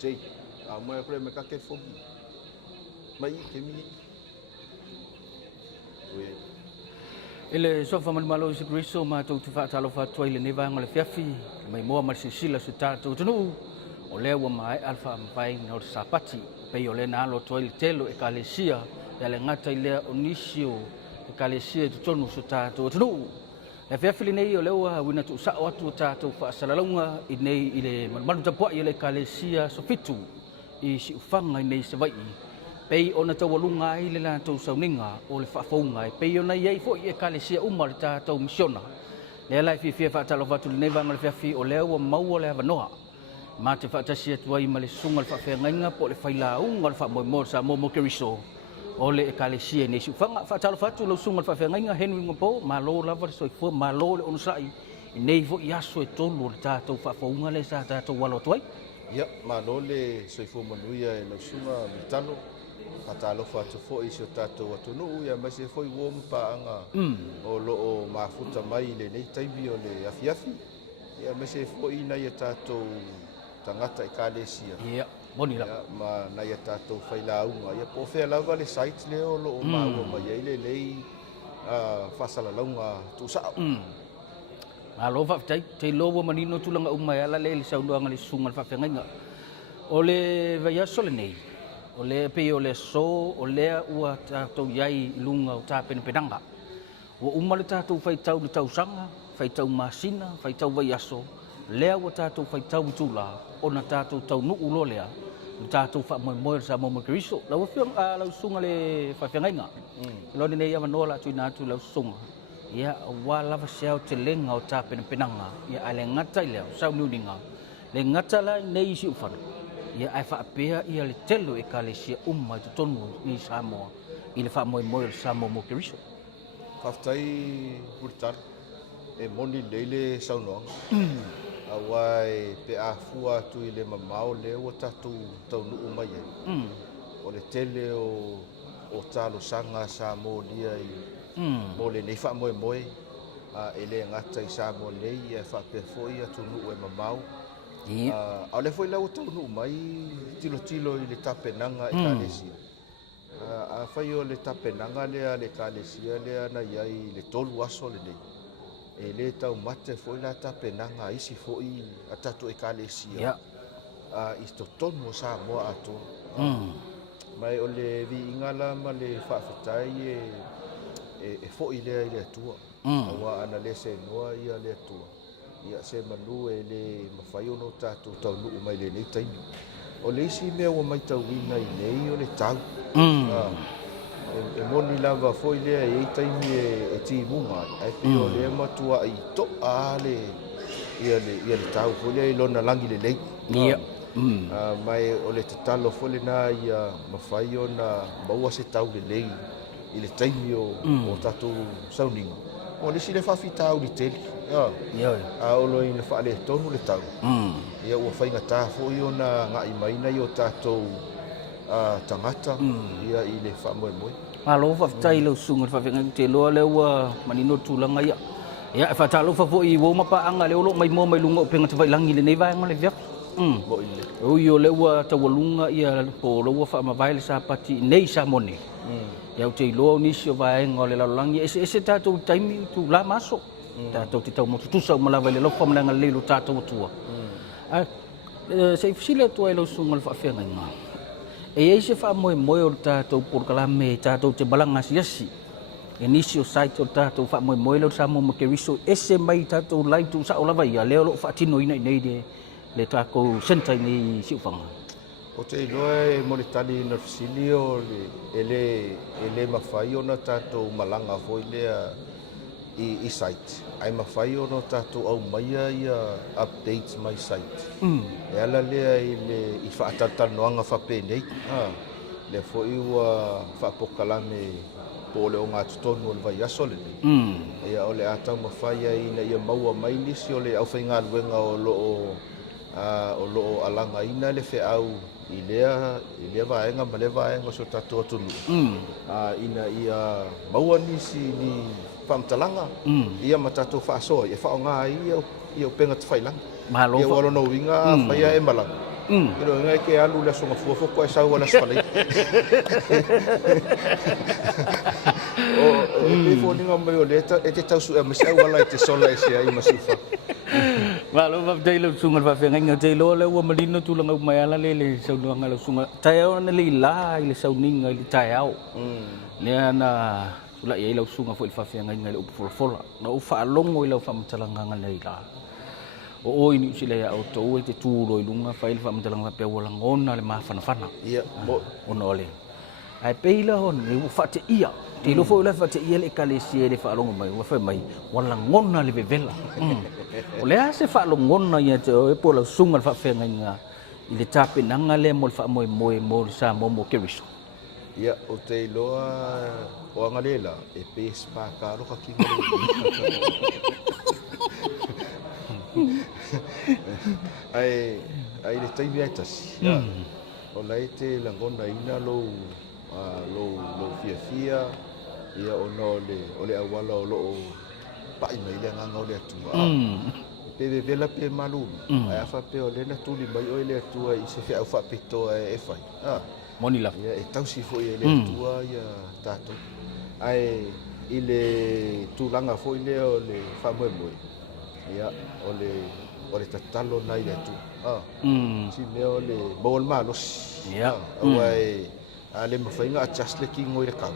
Jay, mo pre me ka ke fogi. Mai ke mi. Oye. Ele sofa man malo se Kristo ma tu fa talo fa toile ne va ngale fiafi mai mo ma sila su ta tu tunu o le wa mai alfa mai no sapati pe yo le na lo toile telo e kalesia ya le ngata ile onisio e kalesia tu tonu su ta tu tunu le fiafi nei o le wa wina tu sa o tu ta tu fa salalunga i nei ile man ta po ile kalesia so fitu i si ufanga nei se vai pei ona tawalunga ai le la tau sauninga o le whaafonga e pei ona iei fo i e kalesia uma le tātou misiona. Le lai fi fia whaatalo watu le nevanga le fiafi o leo wa maua le avanoa. Ma te whaatasia tuai ma le sunga le whaafengainga po le whaila unga le whaamoimoa sa momo keriso o le e kalesia nei siufanga. Whaatalo watu le sunga le whaafengainga Henry Ngapo ma lo lava le soifua ma lo le onusai i nei fo i aso e tolu le tātou whaafonga le sa tātou walo tuai. Ia, ma lo le soifua manuia e lau sunga mitano. Patalo fa to fo iso tato watu no ya mai se foi wo pa anga o lo o mafuta mai le nei taibi o le afiafi ya mai se foi na ya tato tangata e kalesia ia boni la ma na ya tato fai la unga ya po fe la vale site le o lo ma wo mai le lei fa sala longa tu sa alo fa te lo wo manino tulanga umai ala le saunga ngali sunga fa fenga ole vai sole nei o le pe o le so o le ua tātou iai lunga o tāpene penanga. O umale tātou whaitau le tausanga, whaitau masina, whaitau vai aso, lea ua tātou whaitau tūla, o na tātou tau nuku lo lea, o tātou wha moe sa momo keriso. Lau lau sunga le whawhengainga. Lone nei awa noa la tui nātu lau sunga. Ia wā lava seao te lenga o tāpene penanga, ia ale ngata i leo, sau nuninga. Le ngata la nei isi ufana. Ia ai whaapea ia le telo e kalesia umma i tonu i Samoa i le whaamoe le Samoa mo keriso. Whaftai puritar e moni leile saunoanga. Awai pe a fua tu i le mamao le o tatu tau nuu mai e. O le tele o talo sanga Samoa lia i mo le nei whaamoe e le ngata i Samoa nei e whaapea foi atu nuu e mamao. Au le foi lau tau nuu mai tilo i le tapenanga e kalesia. A fai o le tapenanga lea le kalesia lea na iai le tolu aso le nei. E le tau mate foi la tapenanga isi foi a tatu e kalesia. I to tonu o Samoa ato. Mai o le vi ingala ma le whaafetai e foi lea i le atua. Awa ana le se noa ia le atua. Ia se manu e le mawhai ono tātou tau nuu mai le nei taimi. O le isi mea o mai tau wina i nei o le tau. E moni lava foi lea e taimi e ti munga. E pe o le matua i to a le ia le tau foi lea i lona langi le nei. Mai o le tatalo foi le na ia mawhai o na maua se tau le nei i le taimi o tātou sauninga. O le si le whawhitau li teli. A olo i le whaale tonu le tau. Ia ua whainga tā fo i ona ngai maina i o tātou tangata ia i le whamoe moe. Alo whaftai lau sunga whawhenga te loa le ua manino tūlanga ia. Ia e whatalo whafo i woma pa anga le olo mai mo mai lunga o penga te whailangi le nei vaenga le viak. Ui o le ua tawalunga ia po lo ua whaamawai le sapati nei sa mone. Ia o te iloa nisi o vaenga o le lalangi. Ese tātou taimi tu la maso. Tātou te tau motutusa o malawa le lofa malanga lelo tātou atua. Se ifisile atua e lau sunga le whaafenga inga. E ei se whaamoe moe o tātou porkalame tātou te balanga siasi. E nisi o site o tātou whaamoe moe lau Samoa mo keriso. Ese mai tātou laitu sa o lava ia leo lo whaatino ina i nei le tākou senta i nei siufanga. O te iloa e mo le tali na fisili o le mawhai o na tātou malanga foi lea i site. Ai mawhai o no tātou au maia ia updates my site. E ala lea i whaatatanoanga whape nei. Le foi ua whaapokalame po le o ngā tutonu o le vai aso le nei. Ea o le atau mawhai ina ia maua mai nisi o le au whainga luenga o loo alanga ina le wheau i lea vaenga ma le vaenga so tātou atunu. Ina ia maua nisi ni whamtalanga, ia matatou whaasoa, e whaonga ia o penga te whailanga. Ia walo no winga, whaia e malanga. Ilo ngai ke alu la songa fua fo ko sa wala spale. Pe fo ni ngam yo leta e te tau su e masa wala te sola e se ai masifa. Malo va dai lo sunga va fenga nga dai lo le wa malino tu langa mai ala le sau no nga lo sunga tai au na le la ile sau ninga ile tai au le na ula ye lo sunga fo il fa fenga nga le u fola na u fa longo ile fa mtalanga nga le la o ini sila ya auto o te tu lo ilunga fa il fa mtalanga pe wala ngona le ma fana ia mo ono le ai peila hon le fa te ia te lo fo le fa te ia le kalesia le fa longo mai wa fa mai wala ngona le vela o le ase fa ngona ia te e po la sunga fa fenga nga ile tape nanga le mo fa mo sa mo keriso ia o te loa o angalela e pe spa ka ro ka ki ai le tai via tas o lai te langona ina lo fia ia ono le awala o lo pa ina ile nga ngau le atua pe vela pe malu ai afa pe o le na tuli mai o le atua i se fa fa pito e fai moni la ia e tau si fo ia le atua ia tato ai ile tulanga fo ile o le fa mo ia o le tatalo nai le tu si me o le bol malos ia ai ale mafainga adjust le ki ngoi le kau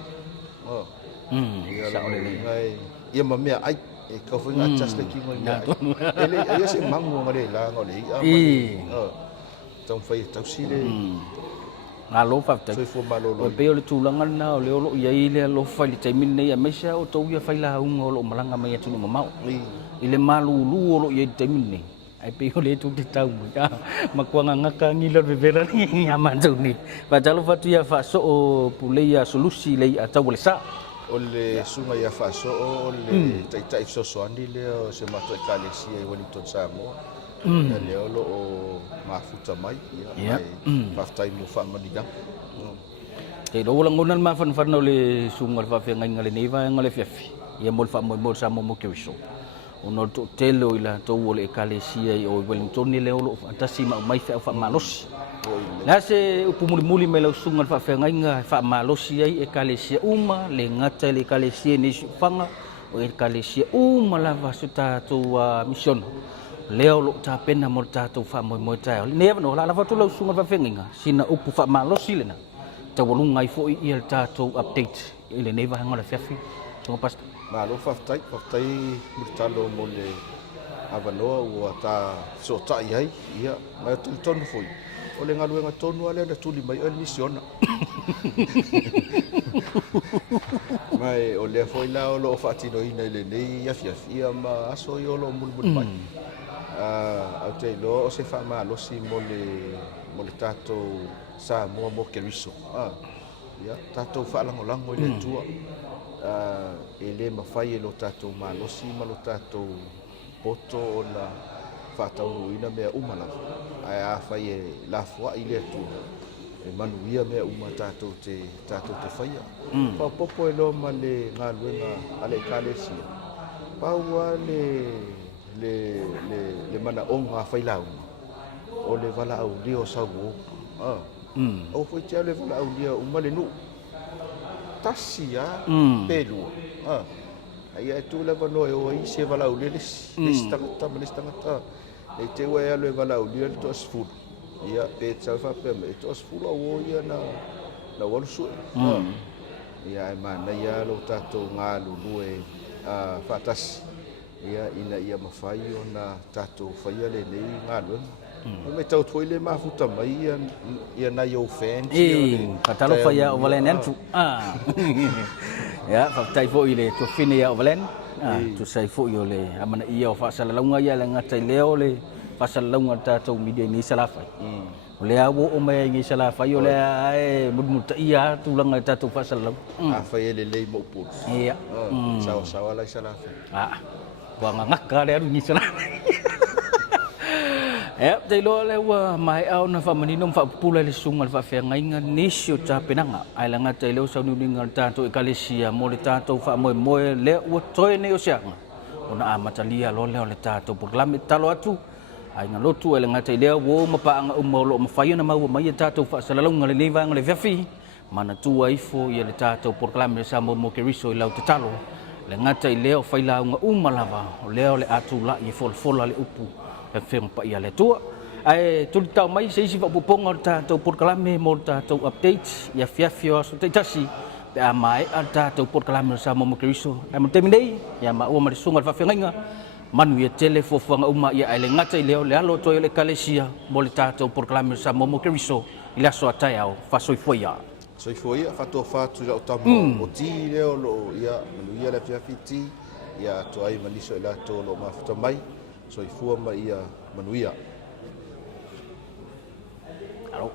ia sa ole ngai ia mamea ai e ka fainga adjust le ki ngoi ele ia se mangu ngale la ngole ia tong fai tau si le ngalo fa ta foi fo malo o pe o le tulanga na o le o ia ile lo fa le taimi nei a mesa o to ia fai la un o lo malanga mai atu no mamau ile malu lu o lo ia taimi nei ai pe o le tu te tau ya makuanga ngaka ngila bevera ni amandu ni va jalo fa tu ia fa so o puleia solusi le a tau le sa o le sunga ia fa so o le tai so so ani le o se mato e kalesi e Wellington Samoa le o lo o mafuta mai ia fa tai mo fa maniga e do la ngona ma fan no le sunga fa fe ngai ngale nei va ngale fiafi ia mo fa mo sa mo ke wiso ono to telo ila to o le kalesia o Wellington ni le o lo fantasi ma mai fa malos na se upumuli mai lo sunga fa fe ngai nga fa malos ia e kalesia uma le ngata le kalesia ni fanga o e kalesia uma la va suta to mission leo lo ta pena mo ta to fa mo ta ne no la fa to lo sunga fa fe ngai sina upu fa malos ile na te wolu ngai fo i el tato update ile nei va ngala fiafi so pas ma lo fa tai mutalo mo le avano o ta so ta ai ia ma tu ton foi o le ngalu nga tonu ale na tuli mai el mission mai o le foi la o lo fa tino ina ile nei ia fiafia ma aso yo lo mul mai a te lo o se fa ma lo si mo le tato sa mo keriso ia tato fa lango le tua ele mafai lo tato malosi ma lo tato poto la fa tau ina me umala ai a fai la fwa ile tu e manuia me uma tato te faia pa popo lo ma le ngaluenga ale kalesi pa wa le mana onga fai la o le vala au dio sa wo o foi tia le vala au dio uma le nu tasia pelu ai tu le vano e o i se vala au le stanga e te wa ya le vala au dio to sfu ia pe tsa fa pe me to sfu lo wo ia na wal su ia ai mana ia lo tato ngalu lue fatas ia ina ia mafai ona tato faia le nei ngalu me tau toile mafuta mai ia na yo fan katalo faia o valen en ya fa tai fo ile to fine ya o valen to sai fo yo le amana ia o fa sala longa ia le ngata leo le fa sala longa tato media ni sala fa o le awo o mai ngi sala fa yo le ai mudmuta ia tu langa tato fa sala fa ele le mo pu ia sawa la sala fa buang ngaka le ngi sala te lo le wa mai au na fa manino fa pula le sunga fa fe ngai nga nisio ta penanga ai langa te lo sa ni ngal ta to ekalesia mo le ta to fa mo le o toe ne o sia ona amatalia lo le ta to proklame talo atu ai ngalo tu ele ngata ile wo mapa anga umolo mafai na mau mai tatou fa salalonga le leva ngale fiafi mana tu ai fo ia le tatou proclame sa mo keriso i lau te talo le ngata ile o faila unga umalava o leo le atu la i fola le upu e fem pa ia le tua ai tu tau mai se isi fa poponga o tatou proclame mo tatou update ia fiafio so te tasi pe a mai a tatou proclame sa mo keriso ai mo temidei ia ma o ma sunga fa fenga manu ia tele fofanga uma ia ai le ngata i leo le alo toi le kalesia mo le tatou proclame sa mo keriso i la so atai au fa soifoia soifoia fato fatu la utamo o ti leo lo ia manu ia le fiafiti ia to ai maniso ila to lo mafuta mai soifua mai ia manuia alo